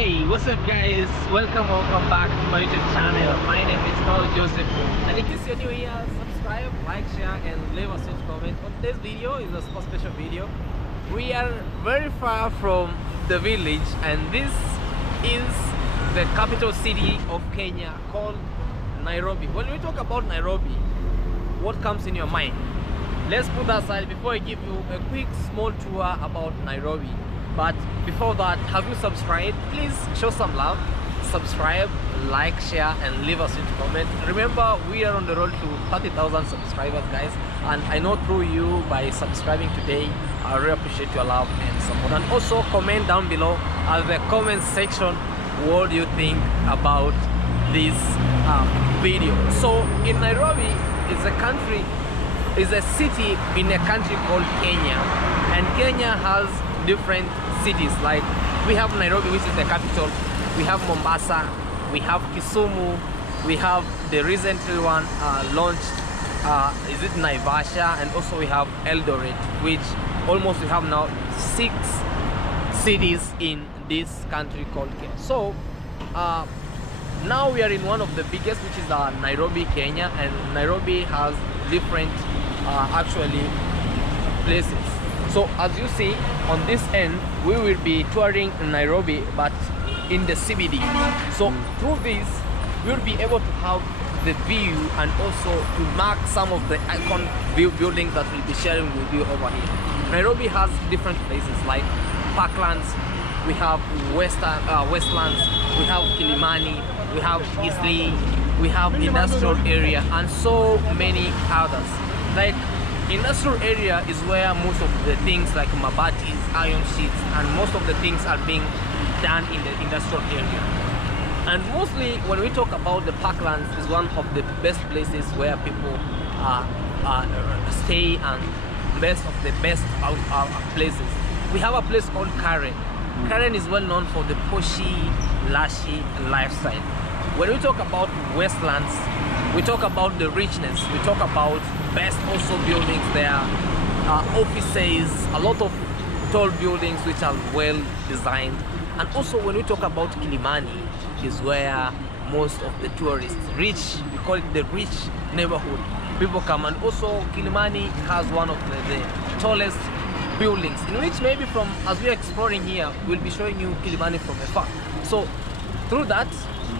Hey, what's up guys? Welcome back to my YouTube channel. My name is Claude Joseph. And in case you're new here, subscribe, like, share and leave a such comment. On today's video is a special video. We are very far from the village and this is the capital city of Kenya called Nairobi. When we talk about Nairobi, what comes in your mind? Let's put that aside before I give you a quick small tour about Nairobi. But before that, have you subscribed? Please show some love, subscribe, like, share and leave us a comment. Remember, we are on the road to 30,000 subscribers guys, and I know through you by subscribing today, I really appreciate your love and support. And also comment down below at the comment section what do you think about this video. So in Nairobi is a city in a country called Kenya, and Kenya has different cities. Like we have Nairobi, which is the capital, we have Mombasa, we have Kisumu, we have the recently one launched is it Naivasha, and also we have Eldoret, which almost we have now 6 cities in this country called Kenya. So now we are in one of the biggest, which is Nairobi, Kenya, and Nairobi has different actually places. So as you see on this end, we will be touring Nairobi but in the CBD. So through this, we will be able to have the view and also to mark some of the icon buildings that we'll be sharing with you over here. Nairobi has different places like Parklands, we have Westlands, we have Kilimani, we have Eastleigh, we have industrial area and so many others. Like industrial area is where most of the things like mabatis, iron sheets and most of the things are being done in the industrial area. And mostly when we talk about the Parklands, is one of the best places where people stay and best of the best places. We have a place called Karen. Karen is well known for the poshy, lashy lifestyle. When we talk about Westlands, we talk about the richness, we talk about best also buildings there, offices, a lot of tall buildings which are well designed. And also when we talk about Kilimani, is where most of the tourists, rich, we call it the rich neighborhood, people come. And also Kilimani has one of the tallest buildings, in which maybe from, as we are exploring here, we'll be showing you Kilimani from afar. So through that,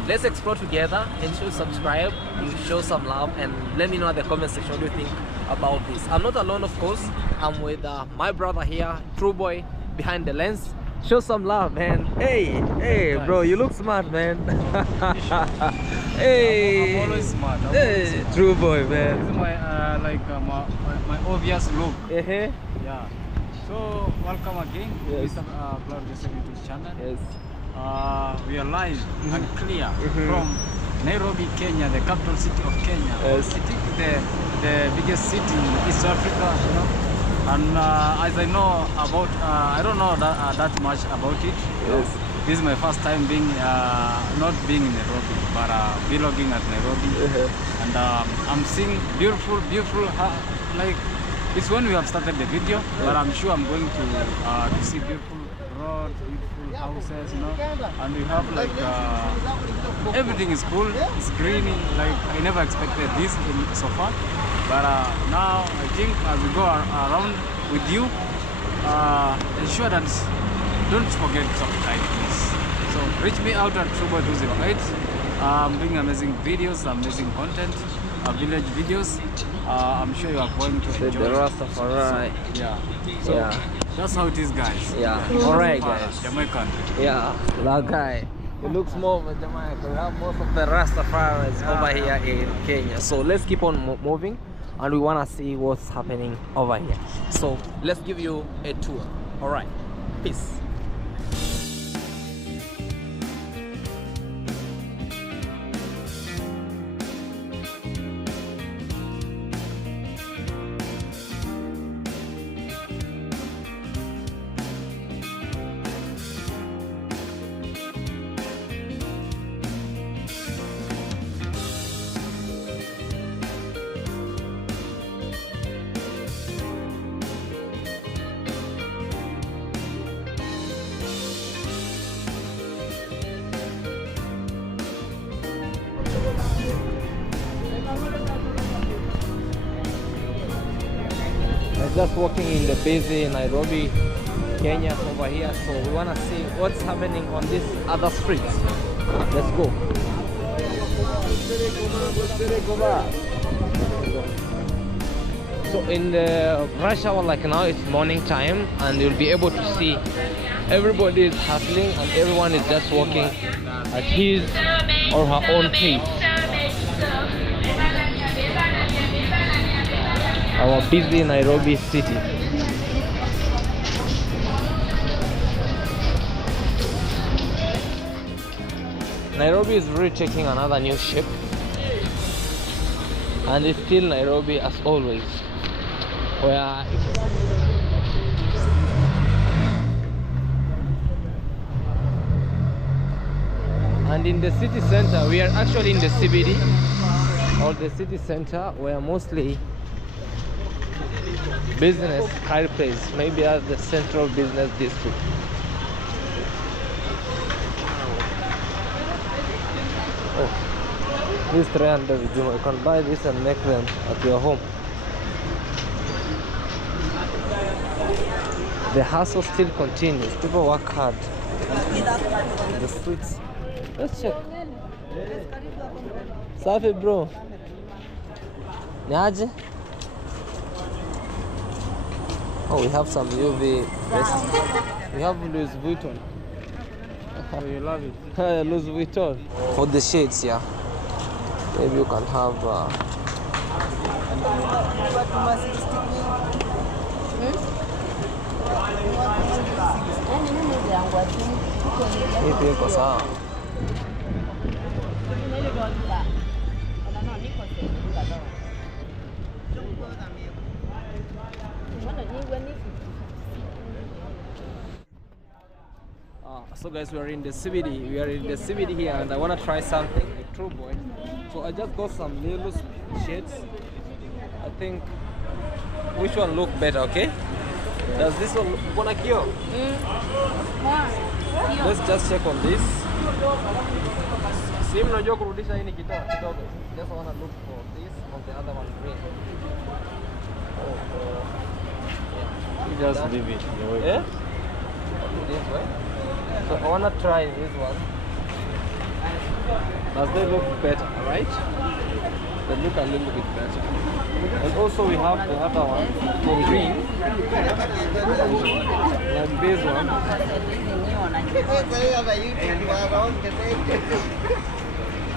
let's explore together. And show subscribe, you show some love and let me know in the comment section what you think about this. I'm not alone, of course. I'm with my brother here, True Boy, behind the lens. Show some love, man. Hey bro, you look smart, man. Hey, I'm always smart. Hey, True Boy, man. This is my my obvious look. Yeah. So welcome again. Yes. This is Claude YouTube channel. Yes. We are live and clear from Nairobi, Kenya, the capital city of Kenya. Yes. I think the biggest city in East Africa, you know. And as I know about, I don't know that much about it. Yes. This is my first time being not being in Nairobi, but vlogging at Nairobi. And I'm seeing beautiful, like it's when we have started the video, but I'm sure I'm going to see beautiful roads, beautiful houses, you know, and we have like everything is cool, it's greeny. Like I never expected this so far, but now I think as we go around with you, ensure that don't forget to subscribe, please. So reach me out at Trubo208. I'm doing amazing videos, amazing content, village videos. I'm sure you are going to enjoy The Rastafari. So that's how it is, guys. Alright guys. Jamaican. That guy, he looks more of a Jamaican. We have most of the Rastafaris over here in Kenya. So let's keep on moving and we want to see what's happening over here. So let's give you a tour. Alright, peace. just walking in the busy Nairobi, Kenya over here. So we wanna see what's happening on these other streets. Let's go. So in the rush hour like now, it's morning time, and you'll be able to see everybody is hustling and everyone is just walking at his or her own pace. Our busy Nairobi city. Nairobi is really taking another new shape, and it's still Nairobi as always, where and in the city center, we are actually in the CBD or the city center, where mostly business carry place, maybe as the central business district. Oh, this 300, you can buy this and make them at your home. The hustle still continues. People work hard. The streets. Let's check. Safi bro. Niaje? Oh, we have some UV vests. We have Louis Vuitton. Oh, you love it. Louis Vuitton. For the shades, yeah. Maybe you can have. Maybe iko sawa. So guys, we are in the CBD. We are in the CBD here, and I want to try something with True Boy. So I just got some little shades. I think which one look better? Okay. Does this one look wanna cure? Let's just check on this. See, mnajua kurudisha hii ni kidogo. Just wanna look for this on the other one green. You just leave it. Yeah? This way. So I wanna try this one. Does they look better, right? They look a little bit better. And also we have the other one for green. Like this one.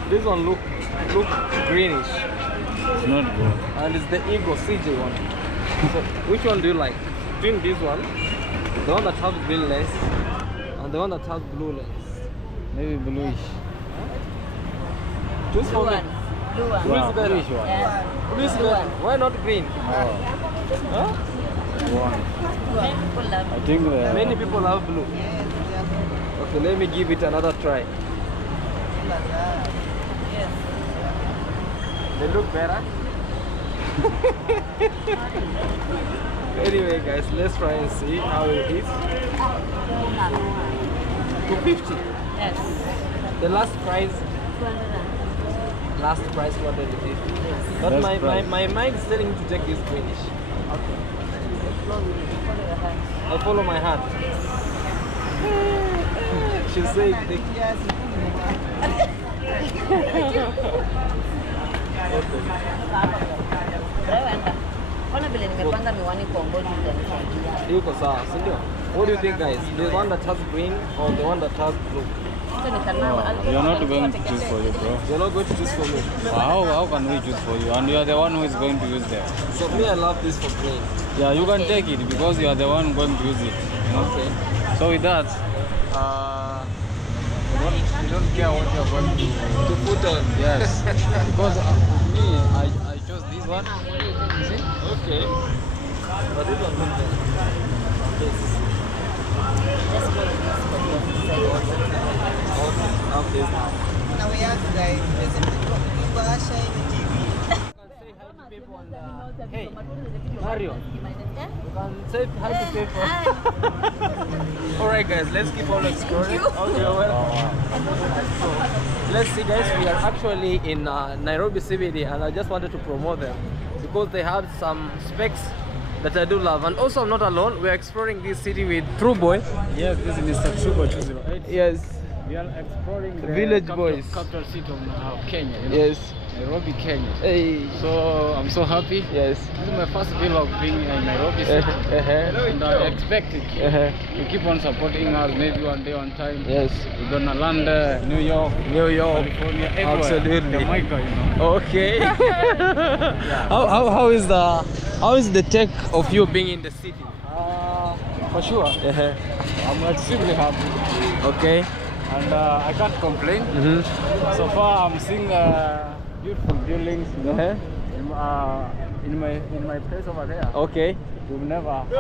This one look greenish. It's not good. And it's the Ego CJ one. So which one do you like? Between this one, the one that has green lens, and the one that has blue lens. Maybe bluish. Choose for me. Blue one. Blue is better. Bluish one. Yeah. Blue is better. Why not green? Oh, Huh? one. Many people love I think Many people love blue. Okay, let me give it another try. Yes. They look better. Anyway, guys, let's try and see how it is. 250. Yes. The last price. 200. Last price 250. But Last my price. mind is telling me to take this greenish. Okay. Follow your hand. I follow my heart. She said the Brenda, mbona vile nimepanga miwani kwa mboni ndio Iko sawa, si ndio? What do you think, guys? The one that has green or the one that has blue? you're not going to choose for you, bro. You're not going to choose for me. How can we choose for you? And you are the one who is going to use them. So me, I love this for green. Yeah, you can take it because you are the one going to use it. You know? Okay. So with that, you don't care what you are going To put on. Yes. Because me, I chose this one. You see? Okay. But this one looks better. This. Okay. Now we are today. Hey, Mario. You can say hi to people. Alright, guys, let's keep on exploring. Okay, well. So, let's see, guys. We are actually in Nairobi CBD, and I just wanted to promote them because they have some specs that I do love. And also I'm not alone. We're exploring this city with True Boy. Yes, this is Mr. Chuba 208. Yes. We are exploring the Village capital, boys. capital city of Kenya. You know? Yes. Nairobi, Kenya. Hey. So I'm so happy. Yes. This is my first vlog being in Nairobi city. And I expect it. You keep on supporting us, maybe one day, one time. Yes. We're gonna land New York, California, everywhere. Absolutely. Jamaica, you know. Okay. How is the take of you being in the city? For sure. I'm extremely happy. Okay. And I can't complain. So far I'm seeing beautiful buildings, you know, in my place over there. Okay. We've never have this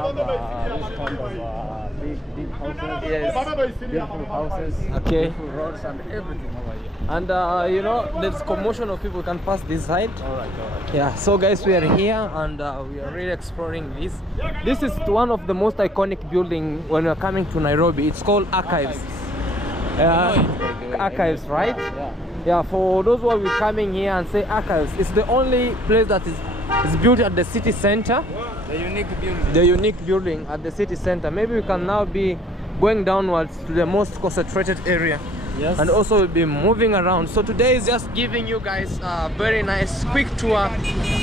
kind of big houses. Yes. Beautiful houses. Okay. Beautiful roads and everything over here. And you know, there's commotion of people can pass this side. All right. Yeah. So guys, we are here and we are really exploring this. This is one of the most iconic building when you're coming to Nairobi. It's called Archives. Archives, right? Yeah. For those who are coming here and say Archives, it's the only place that is built at the city center. The unique building. The unique building at the city center. Maybe we can now be going downwards to the most concentrated area. Yes. And also we'll be moving around. So today is just giving you guys a very nice quick tour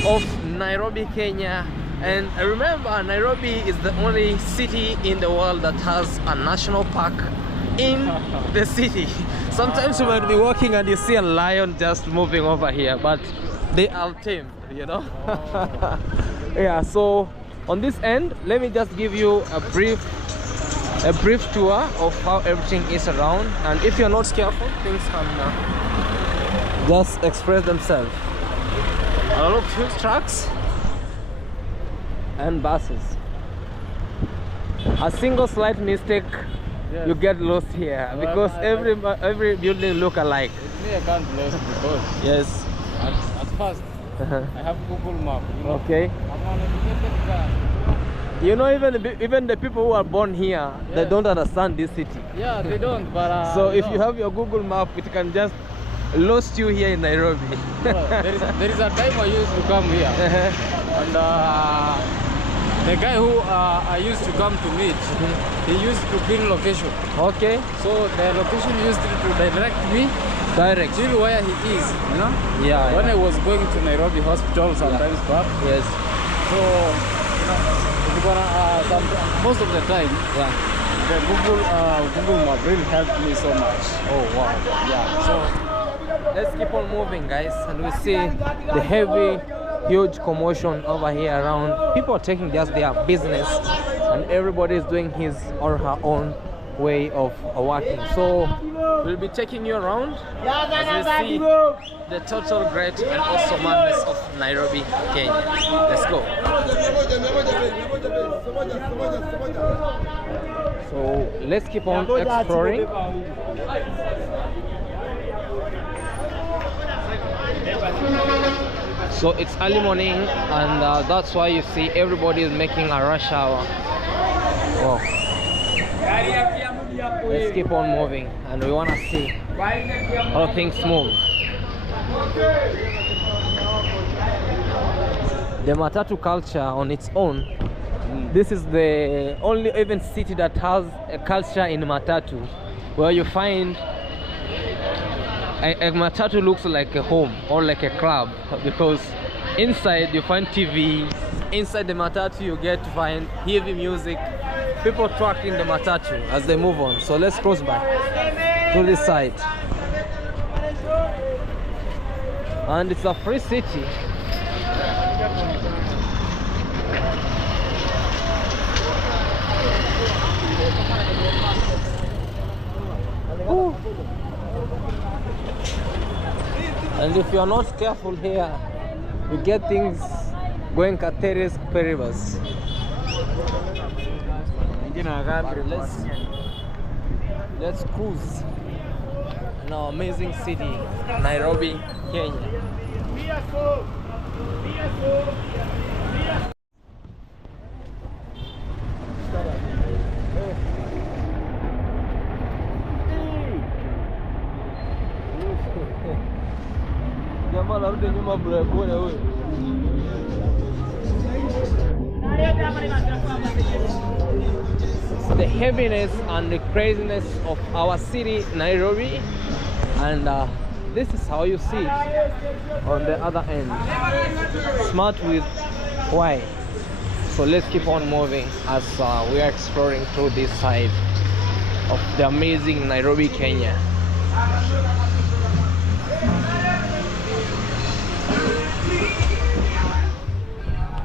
of Nairobi, Kenya. And remember, Nairobi is the only city in the world that has a national park in the city. Sometimes you might be walking and you see a lion just moving over here, but they are tame, you know. Yeah, so on this end, let me just give you a brief tour of how everything is around, and if you're not careful, things can just express themselves. A lot of food trucks and buses. A single slight mistake, yes, you get lost here, well, because every building look alike. Me, I can't lose because Yes. at first I have Google Map. You know? Okay. I'm an educated guy. You know, even the people who are born here, they Yes, don't understand this city. Yeah, they don't. But So if you have your Google Map, it can just lost you here in Nairobi. there is a time I used to come here, and the guy who I used to come to meet, he used to pin location. Okay. So the location used to direct me Direct. till where he is, you know. Yeah. When I was going to Nairobi hospital sometimes back. Yes. So you know, if you're gonna most of the time, Yeah. the Google Map really helped me so much. Oh wow. Yeah. So Let's keep on moving, guys, and we see the heavy, huge commotion over here around. People are taking just their business, and everybody is doing his or her own way of working. So we'll be taking you around as we see the total great and awesome madness of Nairobi, Kenya. Let's go. So let's keep on exploring. So it's early morning, and that's why you see everybody is making a rush hour. Wow. Let's keep on moving, and we want to see how things move. The matatu culture on its own, this is the only even city that has a culture in matatu, where you find a matatu looks like a home or like a club, because inside you find TV, inside the matatu you get to find heavy music, people tracking the matatu as they move on. So let's cross by to this side, and it's a free city. Ooh. And if you're not careful here, you get things going cateris paribus. Let's cruise in our amazing city, Nairobi, Kenya. Jamaa anarudi nyuma bure bure huyu. the heaviness and the craziness of our city, Nairobi, and this is how you see it on the other end. Smart with why. So let's keep on moving as we are exploring through this side of the amazing Nairobi, Kenya.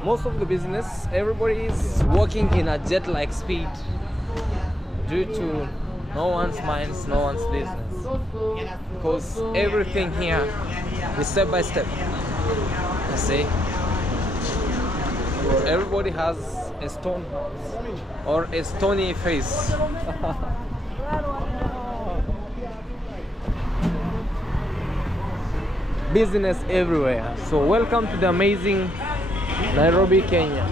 Most of the business, everybody is working in a jet-like speed due to no one's minds, no one's business, because everything here is step by step. You see, everybody has a stone house or a stony face. Business everywhere. So welcome to the amazing Nairobi, Kenya.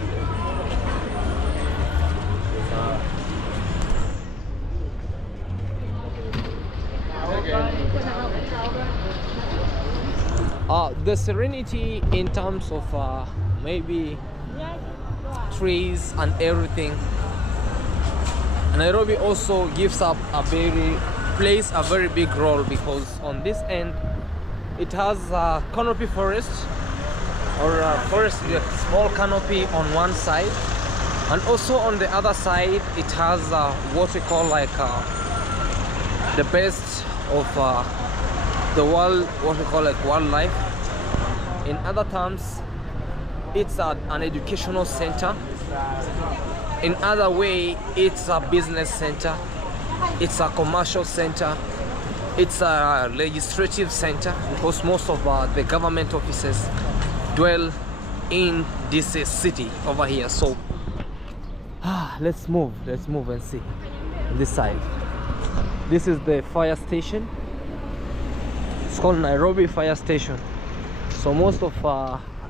The serenity in terms of maybe trees and everything. Nairobi also gives up plays a very big role, because on this end it has a canopy forest, or a forest with a small canopy on one side, and also on the other side it has what we call like the best of the world, what we call like wildlife. In other terms, it's an educational center. In other way, it's a business center, it's a commercial center, it's a legislative center, because most of the government offices dwell in this city over here. So let's move and see this side. This is the fire station. It's called Nairobi Fire Station. So most of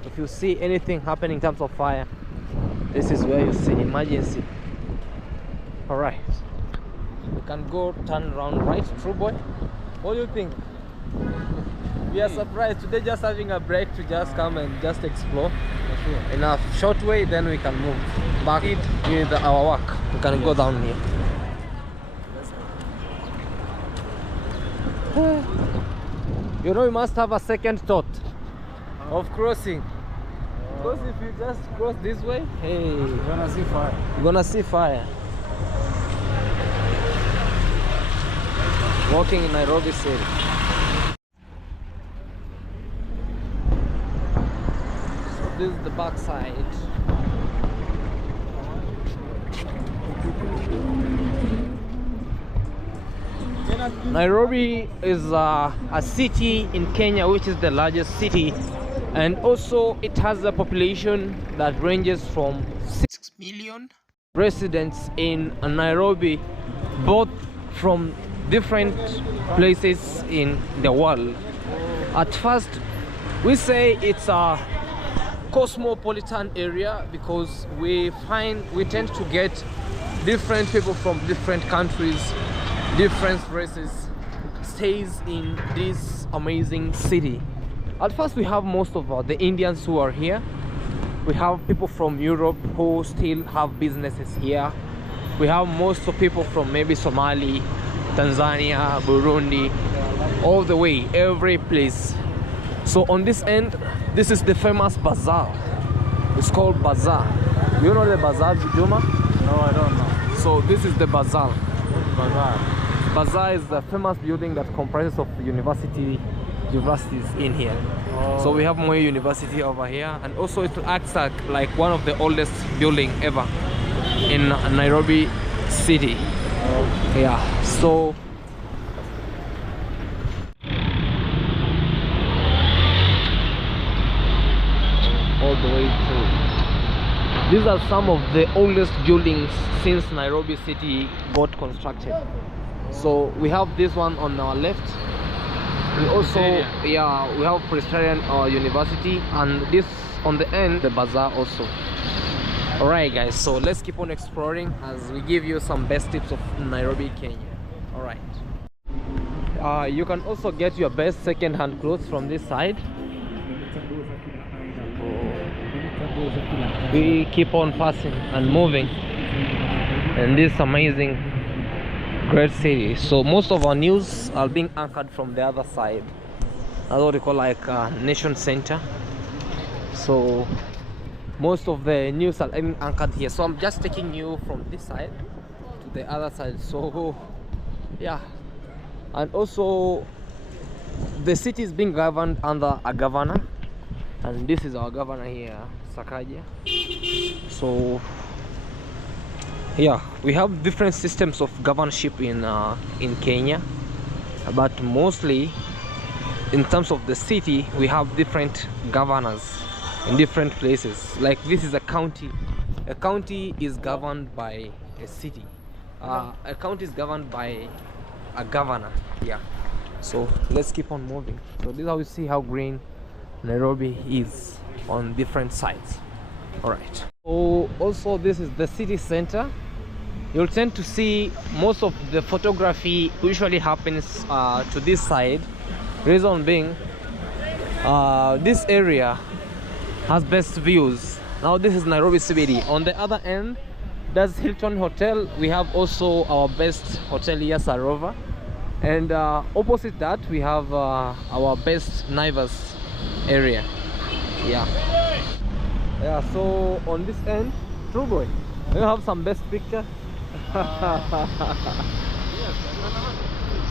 if you see anything happening in terms of fire, this is where you see emergency. All right, you can go turn around, right? True boy, what do you think? We are surprised today, just having a break to just come and just explore in a short way, then we can move back with our work. We can go down here. You know, you must have a second thought of crossing, because if you just cross this way, hey, you're gonna see fire. You're gonna see fire. Walking in Nairobi City. So this is the back side. Nairobi is a city in Kenya, which is the largest city, and also it has a population that ranges from 6 million residents in Nairobi, both from different places in the world. At first, we say it's a cosmopolitan area because we tend to get different people from different countries, different races stays in this amazing city. At first, we have most of the Indians who are here. We have people from Europe who still have businesses here. We have most of people from maybe Somali, Tanzania, Burundi, all the way, every place. So on this end, this is the famous bazaar. It's called bazaar. You know the bazaar, Juma? No, I don't know. So this is the bazaar. Bazaar. Bazaar is the famous building that comprises of universities in here. Oh. So we have Moi University over here, and also it acts like one of the oldest building ever in Nairobi city. Oh. Yeah, so all the way through. These are some of the oldest buildings since Nairobi city got constructed. So we have this one on our left. We also, yeah, we have Presbyterian University, and this on the end, the bazaar also. Alright guys, so let's keep on exploring as we give you some best tips of Nairobi, Kenya. Alright. You can also get your best second-hand clothes from this side. we keep on passing and moving in this amazing great city. So most of our news are being anchored from the other side. That's what we call like nation center. So most of the news are being anchored here. So I'm just taking you from this side to the other side. So yeah, and also the city is being governed under a governor, and this is our governor here, Sakaja. So yeah, we have different systems of governorship in Kenya, but mostly in terms of the city we have different governors in different places. Like this is a county. A county is governed by a city. A county is governed by a governor. Yeah. So let's keep on moving. So this is how you see how green Nairobi is on different sides. All right. So also this is the city center. You'll tend to see most of the photography usually happens to this side. Reason being, this area has best views. Now this is Nairobi CBD. On the other end, that's Hilton Hotel. We have also our best hotel here, Sarova. And opposite that, we have our best Naivas area. Yeah. Yeah, so on this end, true boy, we have some best picture.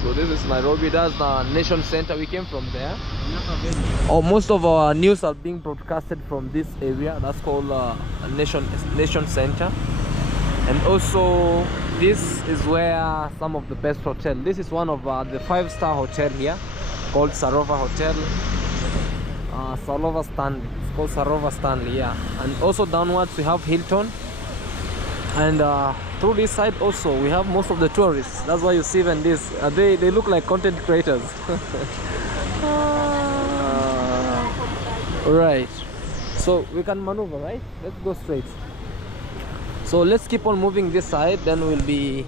So this is Nairobi, that's the nation center. We came from there. Most of our news are being broadcasted from this area. That's called nation center. And also this is where some of the best hotel. This is one of the 5-star hotel here called Sarova Hotel. Sarova Stanley. It's called Sarova Stanley, yeah. And also downwards we have Hilton. And through this side also we have most of the tourists. That's why you see even this. They look like content creators. Right. So we can maneuver, right? Let's go straight. So let's keep on moving this side, then we'll be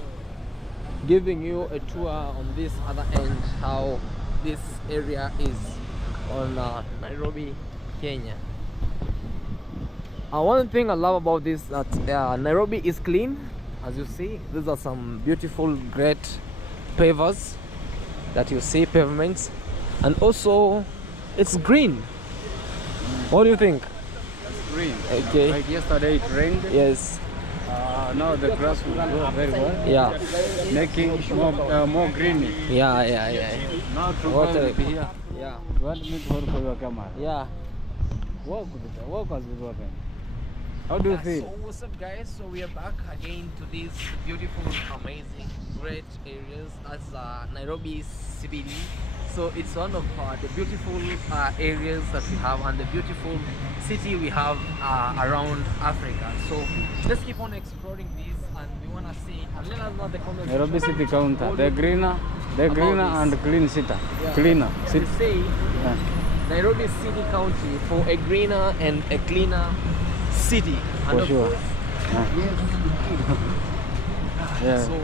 giving you a tour on this other end, how this area is on Nairobi, Kenya. One thing I love about this that Nairobi is clean. As you see, these are some beautiful great pavers that you see, pavements, and also it's green. What do you think? It's green. Okay. Like yesterday it rained. Yes. Now the grass will grow very well. Yeah. Making more greeny. Yeah. Now to Water. be here. Yeah. You want me to work for your camera? Yeah. Walk as we working. How do you feel? So what's up guys, so we are back again to these beautiful, amazing, great areas as Nairobi CBD. So it's one of the beautiful areas that we have and the beautiful city we have around Africa. So let's keep on exploring this, and we want to see, and let us know the comments. Nairobi City Counter. The greener and clean city. Yeah. Cleaner. They say Nairobi City County for a greener and a cleaner city. And For sure. Yeah. So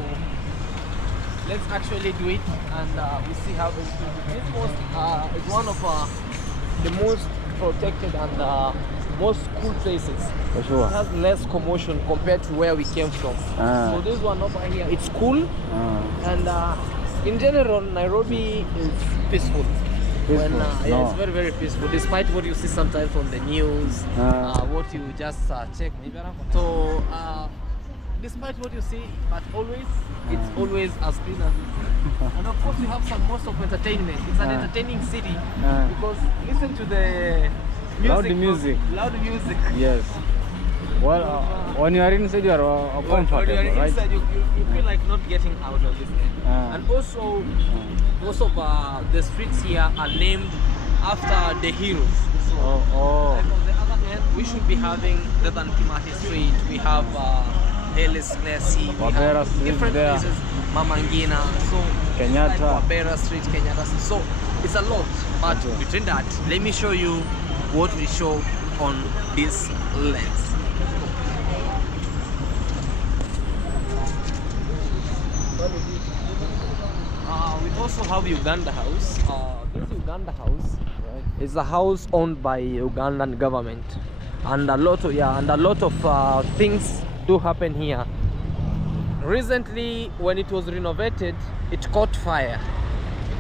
let's actually do it, and we see how it's going. This is one of the most protected and most cool places. For sure. It has less commotion compared to where we came from. So this one over here, it's cool, and in general Nairobi is peaceful. Yeah, it's very peaceful, despite what you see sometimes on the news, what you just check. So despite what you see, but always it's always as clean as it. And of course we have most of entertainment. It's an entertaining city because listen to the music. Loud music. Yes. Well, when you are inside, you are comfortable, when you are inside, right? you feel like not getting out of this thing. And also, most of the streets here are named after the heroes. So, like on the other hand, we should be having the Kimati Street. We have Haile Selassie. We have different places. Mamangina. So Kenyatta. Like Wabera Street, Kenyatta. So it's a lot. But between that, let me show you what we show on this lens. We also have Uganda House. This Uganda House is a house owned by Ugandan government. and a lot of things do happen here. Recently, when it was renovated, it caught fire,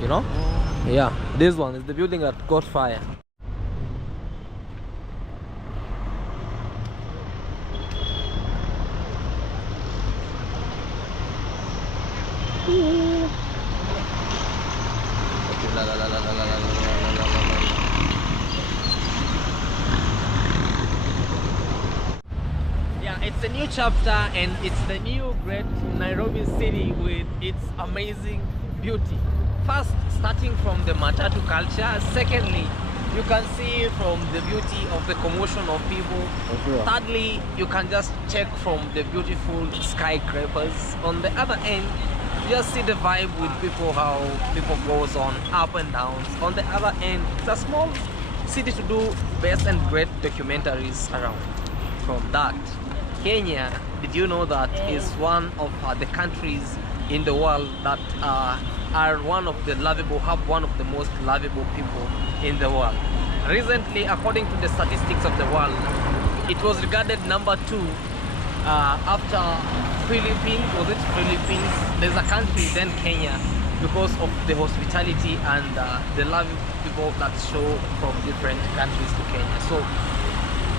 you know. Yeah, this one is the building that caught fire. Yeah, it's a new chapter, and it's the new great Nairobi city with its amazing beauty. First, starting from the matatu culture. Secondly, you can see from the beauty of the commotion of people. Okay. Thirdly, you can just check from the beautiful skyscrapers. On the other end, you just see the vibe with people, how people goes on up and downs. On the other end, it's a small city to do best and great documentaries around. From that, Kenya, did you know that is one of the countries in the world that are one of the lovable, have one of the most lovable people in the world. Recently, according to the statistics of the world, it was regarded number 2 after Philippines. Was it Philippines? There's a country, then Kenya, because of the hospitality and the love people that show from different countries to Kenya. So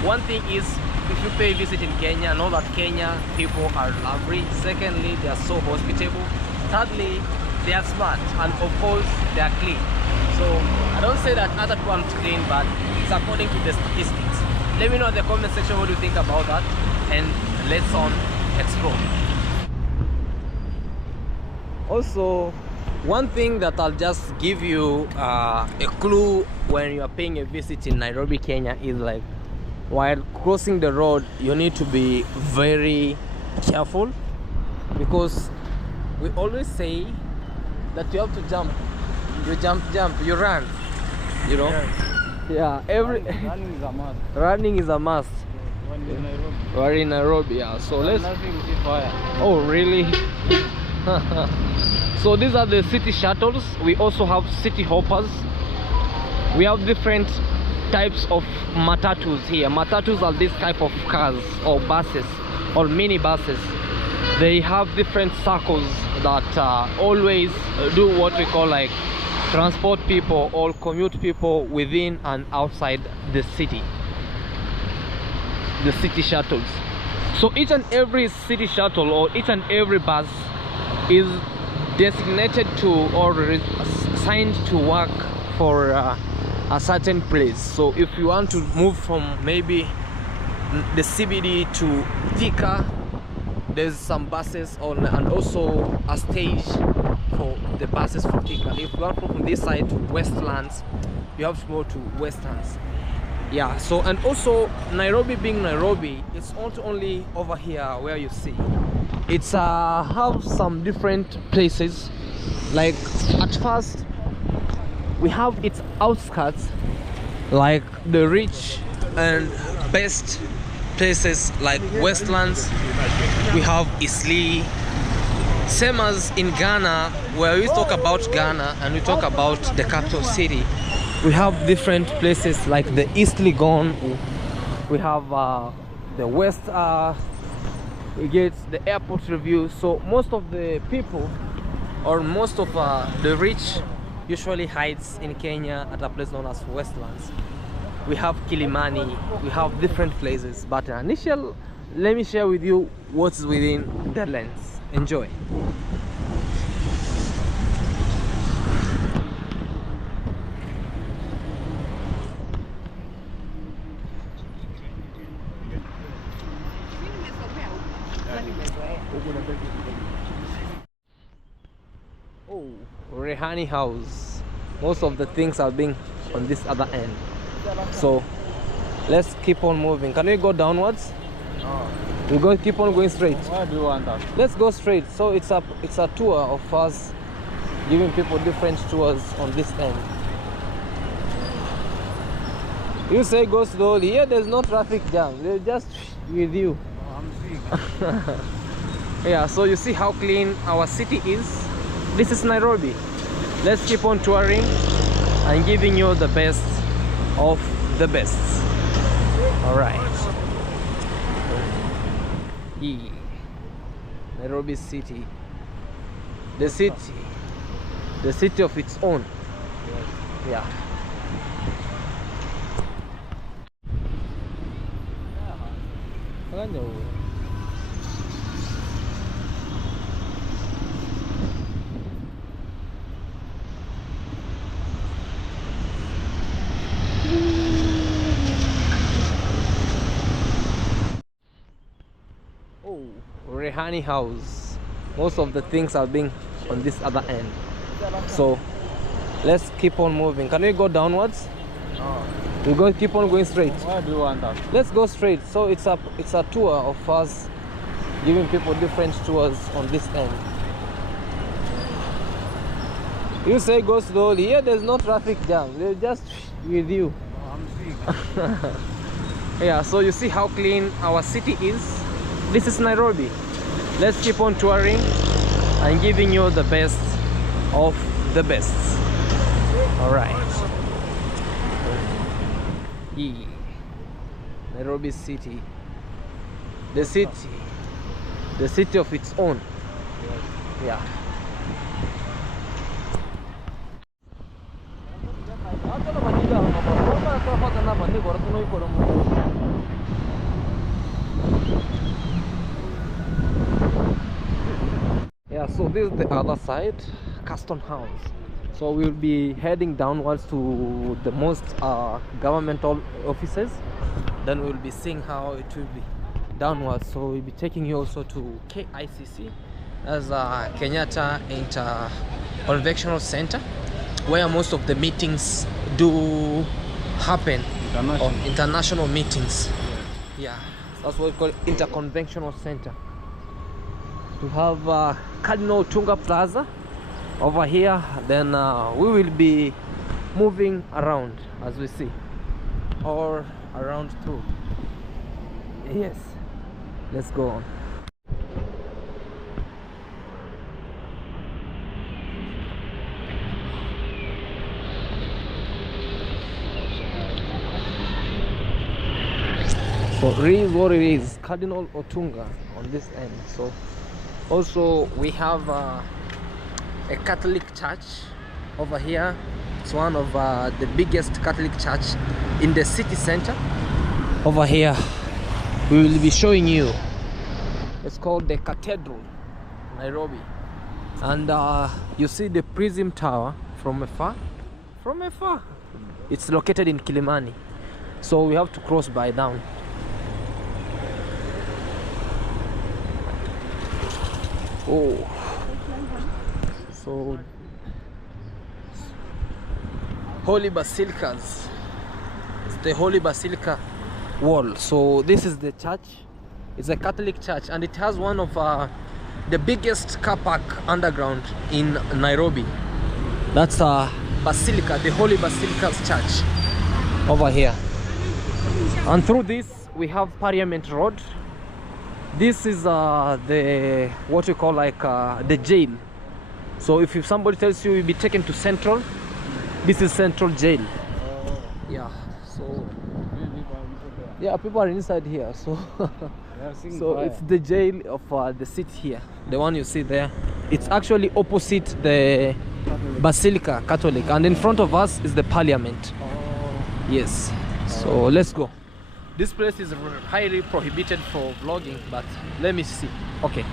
one thing is, if you pay a visit in Kenya, know that Kenya people are lovely. Secondly, they are so hospitable. Thirdly, they are smart, and of course they are clean. So I don't say that other people aren't clean, but it's according to the statistics. Let me know in the comment section what you think about that, and let's on explore. Also, one thing that I'll just give you a clue when you are paying a visit in Nairobi, Kenya, is like, while crossing the road, you need to be very careful, because we always say that you have to jump. You jump, you run, you know. Yeah, Running is a must. running is a must. When you're in Nairobi. We're in Nairobi, yeah. So let's. Nothing is fire. Oh, really? So these are the city shuttles. We also have city hoppers. We have different types of matatus here. Matatus are this type of cars or buses or mini buses. They have different circles that always do what we call like transport people or commute people within and outside the city. The city shuttles. So each and every city shuttle or each and every bus is designated to or assigned to work for a certain place. So if you want to move from maybe the CBD to Thika, there's some buses on, and also a stage for the buses from Thika. If you want from this side to Westlands, you have to go to Westlands. Yeah, so and also Nairobi being Nairobi, it's not only over here where you see. It's have some different places. Like at first we have its outskirts, like the rich and best places like Westlands. We have Isli. Same as in Ghana, where we talk about Ghana and we talk about the capital city, we have different places like the East Legon. We have the West, we get the airport review. So most of the people or most of the rich usually hides in Kenya at a place known as Westlands. We have Kilimani, we have different places, but initial, let me share with you what's within the lens. Enjoy. Oh, Rehani house. Most of the things are being on this other end. So let's keep on moving. Can we go downwards? No. We go keep on going straight. Why do you want that? Let's go straight. So it's a tour of us giving people different tours on this end. You say go slowly. Here there's no traffic jam. They're just with you. Oh, I'm sick. Yeah, so you see how clean our city is. This is Nairobi. Let's keep on touring and giving you the best of the best. All right. Nairobi city. The city of its own. Yeah. Oh, Rehani house. Most of the things are being on this other end. So let's keep on moving. Can we go downwards? We go keep on going straight. Why do you want that? Let's go straight. So it's a tour of us giving people different tours on this end. You say go slowly. Here there's no traffic jam. They're just with you. I'm sick. Yeah, so you see how clean our city is. This is Nairobi. Let's keep on touring and giving you the best of the best. All right. Nairobi city. The city of its own. Yeah. Yeah, so this is the other side, Custom House. So we'll be heading downwards to the most governmental offices. Then we'll be seeing how it will be downwards. So we'll be taking you also to KICC, as Kenyatta Conventional Center, where most of the meetings do happen. International meetings. Yeah, that's what we call Interconventional Center. We have Cardinal Tunga Plaza over here. Then we will be moving around as we see, or around through. Yes, let's go on. So it is what it is, Cardinal Otunga on this end. So also we have a Catholic church over here. It's one of the biggest Catholic church in the city center. Over here we will be showing you. It's called the Cathedral, Nairobi. And you see the Prism Tower from afar. It's located in Kilimani, so we have to cross by down. Oh, so Holy Basilicas. It's the Holy Basilica wall. So this is the church. It's a Catholic church, and it has one of the biggest car park underground in Nairobi. That's Basilica, the Holy Basilica's church over here. And through this we have Parliament Road. This is the what you call like the jail. So if somebody tells you you'll be taken to Central, this is Central Jail. Yeah, so yeah, people are inside here. So so it's the jail of the city here, the one you see there. It's actually opposite the Basilica Catholic, and in front of us is the Parliament. Yes, so let's go. This place is highly prohibited for vlogging, but let me see. Okay.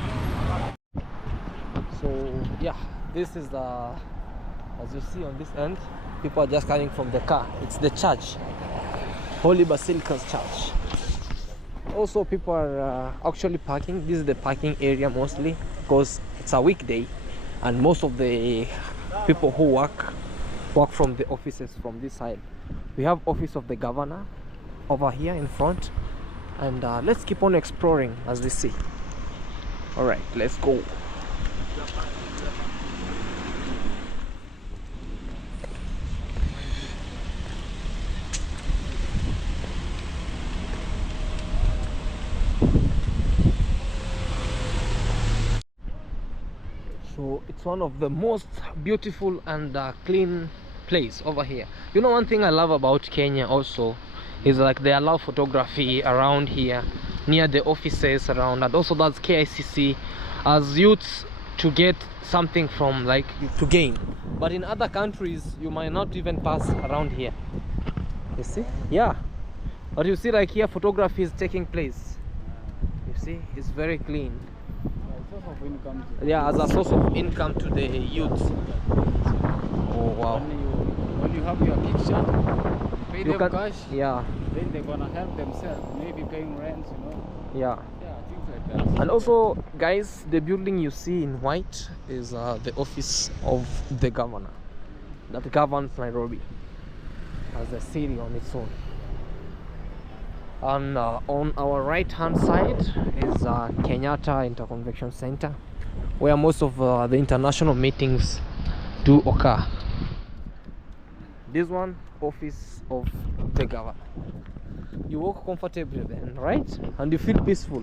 So yeah, this is the, as you see on this end, people are just coming from the car. It's the church, Holy Basilica's church. Also, people are actually parking. This is the parking area mostly because it's a weekday, and most of the people who work from the offices from this side. We have office of the governor over here in front, and let's keep on exploring as we see. All right, let's go. So it's one of the most beautiful and clean place over here. You know, one thing I love about Kenya also is like they allow photography around here. near the offices around, and also that's KICC as youths to get something from, like, to gain. But in other countries you might not even pass around here, you see. Yeah, but you see, like here photography is taking place, you see. It's very clean. Source of income. Yeah, as a source of income to the youth. Oh wow. When you have your picture, pay You them can, cash, yeah, then they're gonna help themselves, maybe paying rent, yeah. Yeah, things like that. And also, guys, the building you see in white is the office of the governor that governs Nairobi as a city on its own. And on our right hand side is Kenyatta Interconvention Center, where most of the international meetings do occur. This one, office of the governor. You walk comfortably then, right? And you feel peaceful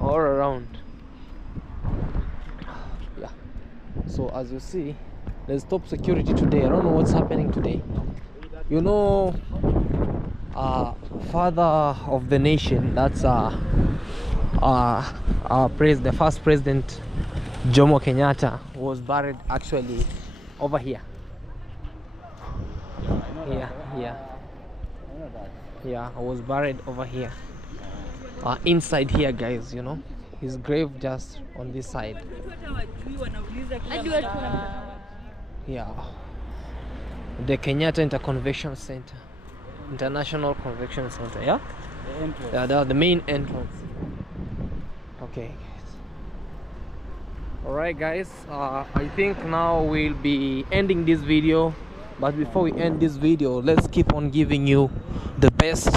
all around. Yeah. So as you see, there's top security today. I don't know what's happening today. You know, father of the nation, that's the first president, Jomo Kenyatta, was buried actually over here. Yeah, I was buried over here, inside here, guys. You know, his grave just on this side. Yeah, the Kenyatta Interconvention Center, International Convention Center. Yeah, The entrance. yeah, the main entrance. Okay, all right, guys. I think now we'll be ending this video. But before we end this video, let's keep on giving you the best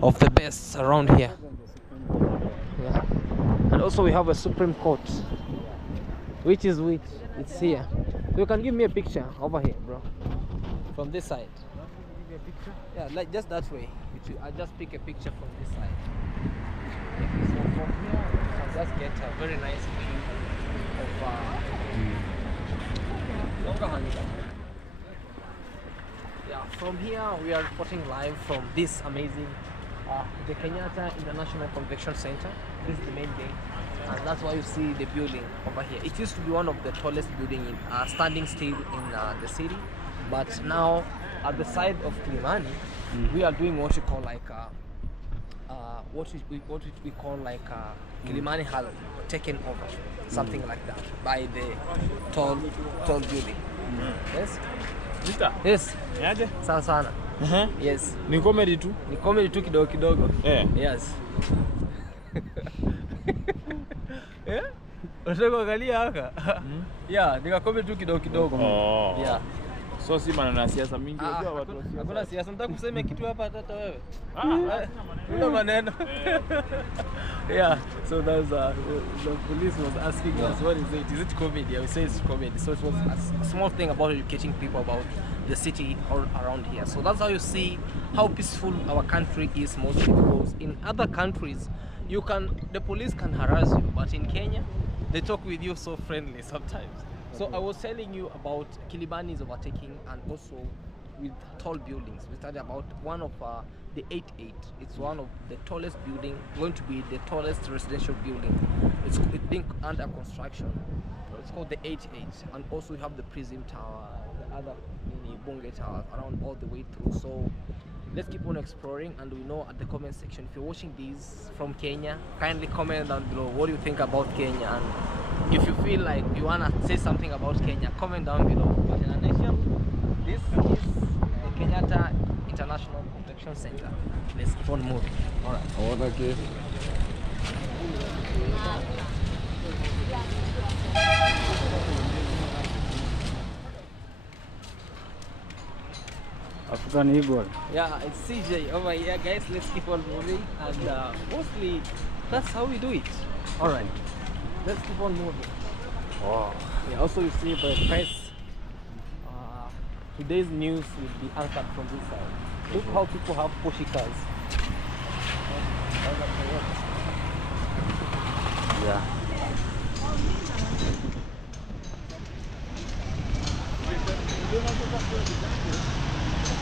of the best around here. Yeah. And also we have a Supreme Court, which it's here. So you can give me a picture over here, bro, from this side. Yeah, like just that way. I just pick a picture from this side. Okay, so from here you can just get a very nice view of yeah, from here we are reporting live from this amazing the Kenyatta International Convention Center. This is the main gate, and that's why you see the building over here. It used to be one of the tallest buildings in standing still in the city, but now at the side of Kilimani, we are doing what we call like Kilimani has taken over, something like that, by the tall building. Yes. Yes. Yaje? Sawa sana. Yes. Ni comedy tu? Ni comedy tu kidogo kidogo. Yes. Unataka kuangalia haka? Yeah, nika comedy tu kidogo kidogo. Oh. Yeah. So si maneno ya siasa mingi unajua watu wa siasa. Hakuna siasa. Nataka kusema kitu hapa hata wewe. Kuna maneno. Yeah, so that's the police was asking us, what is it? Is it comedy? I say it's comedy. So it was a small thing about educating people about the city all around here. So that's how you see how peaceful our country is, mostly because in other countries the police can harass you, but in Kenya they talk with you so friendly sometimes. So I was telling you about Kilimani's overtaking, and also with tall buildings. We started about one of the 8-8. It's one of the tallest building, going to be the tallest residential building. It's being under construction. It's called the 8-8. And also we have the Prism Tower, the other mini Bunge Tower around all the way through. So let's keep on exploring, and we know at the comment section, if you're watching these from Kenya, kindly comment down below what do you think about Kenya, and if you feel like you want to say something about Kenya, comment down below. But in a nutshell, this is the Kenyatta International Convention Center. Let's keep on moving. All right. Oh, okay. African Eagle. Yeah, it's CJ over here, guys. Let's keep on moving, and mostly that's how we do it. All right, let's keep on moving. Wow. Yeah, also you see the press. Today's news will be anchored from this side. Look how people have pushy cars. Yeah.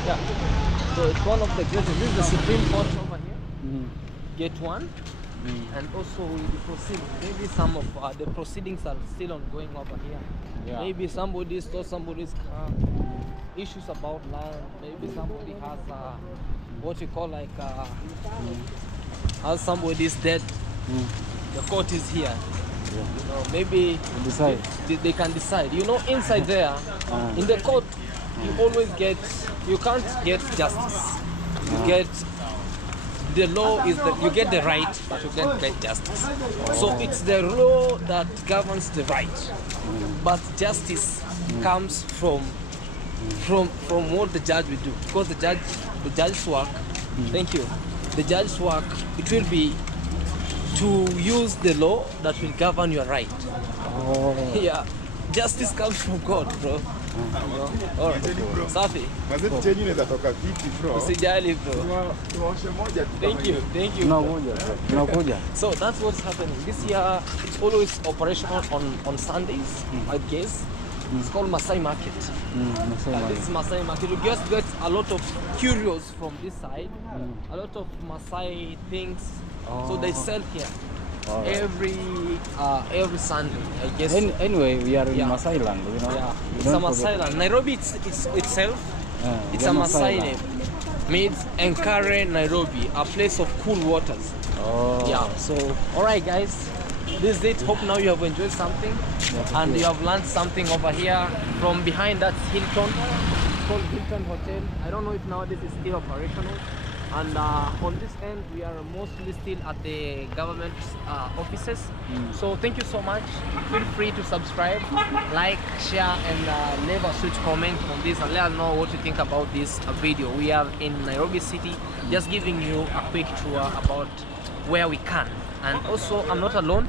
Yeah, so it's one of the greatest. This is the Supreme Court over here. get one. And also we'll be proceeding. Maybe some of the proceedings are still ongoing over here. Yeah. Maybe somebody stole somebody's car. Issues about land. Maybe somebody has what you call like as somebody's dead. The court is here. You know, maybe Decide. they can decide. You know, inside there, in the court, you can't get justice. You get the law is that you get the right, but you can't get justice. So it's the law that governs the right, but justice comes from what the judge will do. Because the judge's work, thank you, the judge's work, it will be to use the law that will govern your right. Yeah, justice comes from God, bro. Alright, safi. Gazeti chenye inaweza toka vipi bro? Usijali bro. Tuoshe moja tu. Thank you. Tunakuja. So that's what's happening. This year it's always operational on Sundays, I guess. It's called Masai Market. This is Masai Market. You just get a lot of curios from this side, a lot of Masai things. So they sell here every Sunday, I guess. Anyway, we are in Masai land, you know. Yeah, it's a Masai land. Nairobi itself, it's a Masai name. Means Enkare Nairobi, a place of cool waters. Yeah, so alright guys, this is it. Hope now you have enjoyed something and you have learned something over here. From behind that Hilton, it's called Hilton Hotel. I don't know if nowadays it's still operational. And on this end, we are mostly still at the government offices. So thank you so much. Feel free to subscribe, like, share, and leave a sweet comment on this and let us know what you think about this video. We are in Nairobi City, just giving you a quick tour about where we can. And also, I'm not alone.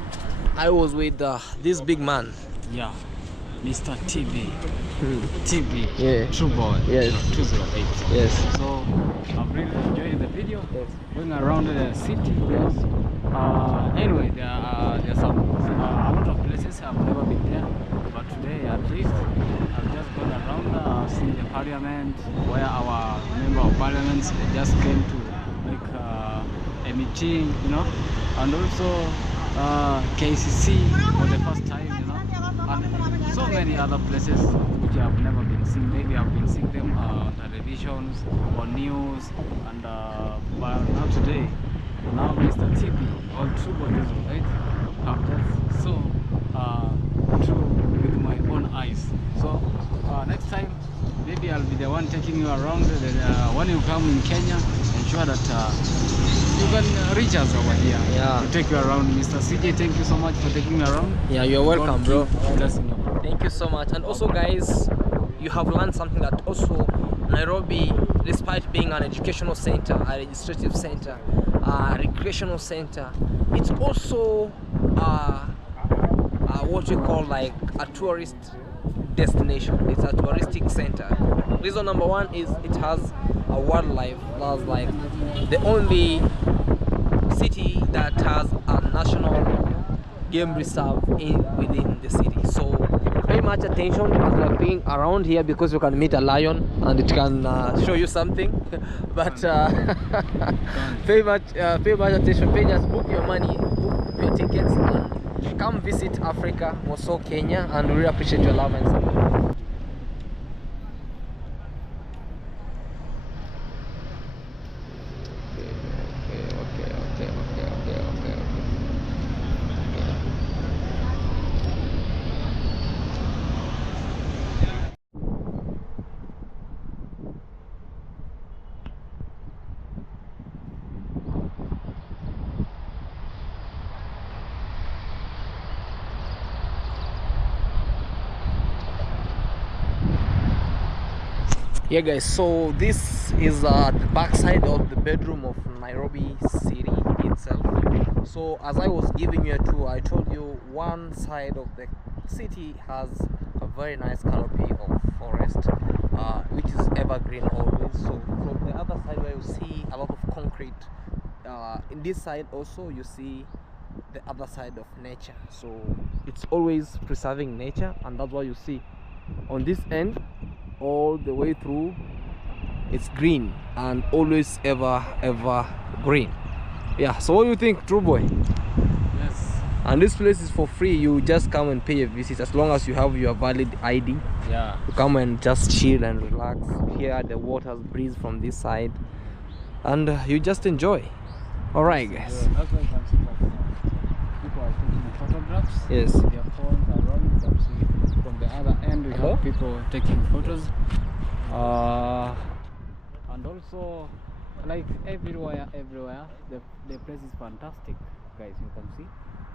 I was with this big man. Yeah, Mr. TB. TB. Yeah. True boy. Yes. 208. Yes. So I've really enjoyed the video. Yes. Going around the city. Yes. Anyway, there's a lot of places I've never been there, but today at least I've just gone around, seen the parliament, where our member of parliament just came to make a meeting, you know, and also KCC for the first time, you know, and so many other places which I've never been seeing. Maybe I've been seeing them on televisions or news, and but not today. Now Mr. TB, all true bodies, right? I've just so true with my own eyes. So next time maybe I'll be the one taking you around. When you come in Kenya, ensure that you can reach us over here. Yeah. To take you around. Mr. CJ, thank you so much for taking me around. Yeah, you're welcome, bro. Blessing you, bro. Thank you so much. And also guys, you have learned something that also Nairobi, despite being an educational center, a legislative center, a recreational center, it's also what you call like a tourist destination. It's a touristic center. Reason number one is it has a wildlife. That's like the only city that has a national game reserve within the city. So pay much attention as you are being around here, because you can meet a lion and it can show you something. But pay much attention. Just book your money, book your tickets, and come visit Africa, also Kenya, and we really appreciate your love and support. Yeah guys, so this is the back side of the bedroom of Nairobi city itself. So as I was giving you a tour, I told you one side of the city has a very nice canopy of forest, which is evergreen always. So from the other side where you see a lot of concrete, in this side also you see the other side of nature. So it's always preserving nature, and that's why you see on this end all the way through it's green and always ever green. Yeah, so what do you think, True Boy? Yes. And this place is for free. You just come and pay a visit as long as you have your valid ID. Yeah. You come and just chill and relax. Hear the water breeze from this side, and you just enjoy. All right, guys. That's why you can see that people are taking photographs. Yes. With their phones around. You can see from the other end we Hello? have people taking photos. And also, like everywhere, the place is fantastic, guys. You can see,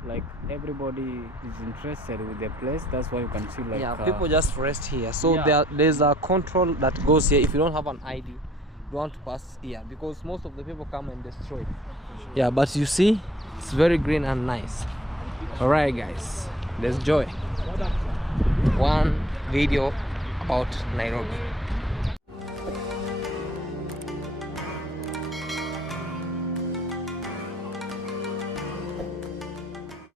like everybody is interested with the place. That's why you can see, like, Yeah, people just rest here. So yeah. there's a control that goes here. If you don't have an ID, you don't want to pass here because most of the people come and destroy. Yeah, but you see, it's very green and nice. All right, guys, let's enjoy one video about Nairobi.